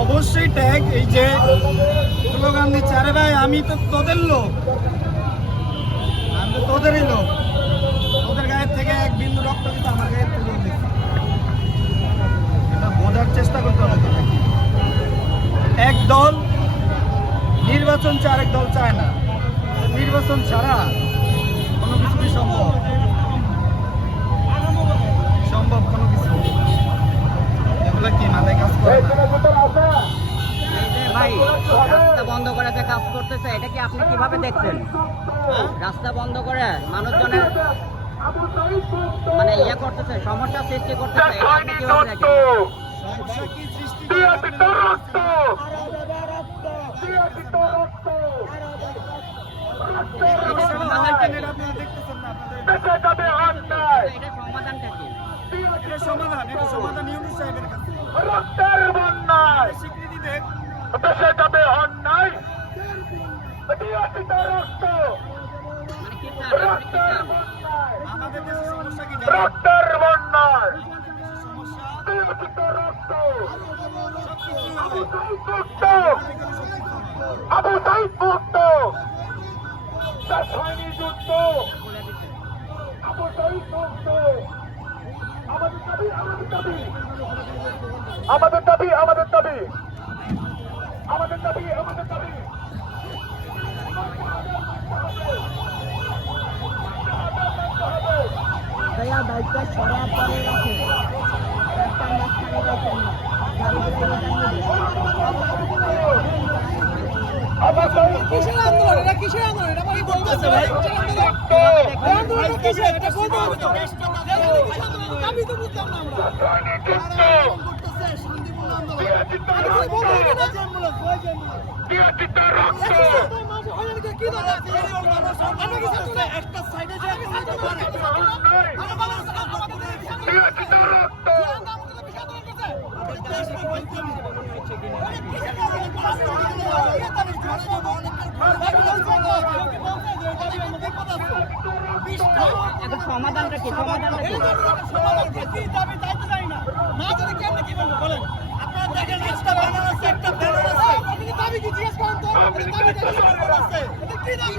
অবশ্যই ট্যাগ। এই যে স্লোগান দিচ্ছে, আরে ভাই আমি তো তোদের লোক, আমি তো তোদেরই লোক, তোদের গায়ের থেকে এক বিন্দু রক্ত কিন্তু আমার গায়ের থেকে এটা বোঝার চেষ্টা করতে হবে। এক দল নির্বাচন চায়, আরেক দল চায় না। নির্বাচন ছাড়া কোনো কিছুই সম্ভব কোনো কিছু। এগুলো কি মাথায় কাজ করে না? ভাই রাস্তা বন্ধ করে যে কাজ করতেছে, এটা কি আপনি কিভাবে দেখছেন? রাস্তা বন্ধ করে মানুষজনের মানে ইয়ে করতেছে, সমস্যা সৃষ্টি করতেছে, এটা আপনি কিভাবে দেখেন? সমস্যা কি সৃষ্টি সমাধান ইউনূস সাহেবের কাছে। স্বীকৃতি দেখ, মানে কি চান? আপনি কি চান? আমাদের দেশের সমস্যা কি জানেন? সমস্যা আবু সাইদ মুক্ত, যুদ্ধ, বলে দিচ্ছে। আবু সাইদ মুক্ত। আমাদের দাবি, আমাদের দাবি, আমাদের দাবি, আমাদের দাবি, আমাদের দাবি, আমাদের দাবি। ভাইয়া বাইকটা সরা পরে রাখে, একটা মাঝখানে রাখেন না, কিসের আন্দোলন? এটা কিসের আন্দোলন? এটা ভাই বলতেছে ভাই। আন্দোলন কিসের? এটা বলতে হবে তো। আমি তো বুঝলাম না আমরা। করতেছে শান্তিপূর্ণ আন্দোলন। আমি বলবো কি না যে আমরা কি দরকার? আমরা কি ছাত্র না? একটা সাইডে যে একটা পারে। এখন সমাধানটা কি? সমাধানটা কি? কি দাবি দায়িত্ব জানি না। না জানি কেমনে কি বলবো বলেন। আপনারা দেখেন একটা ব্যানার আছে, একটা ব্যানার আছে। আপনি দাবি কি জিজ্ঞেস করেন তো? দাবি আছে। এটা কি দাবি?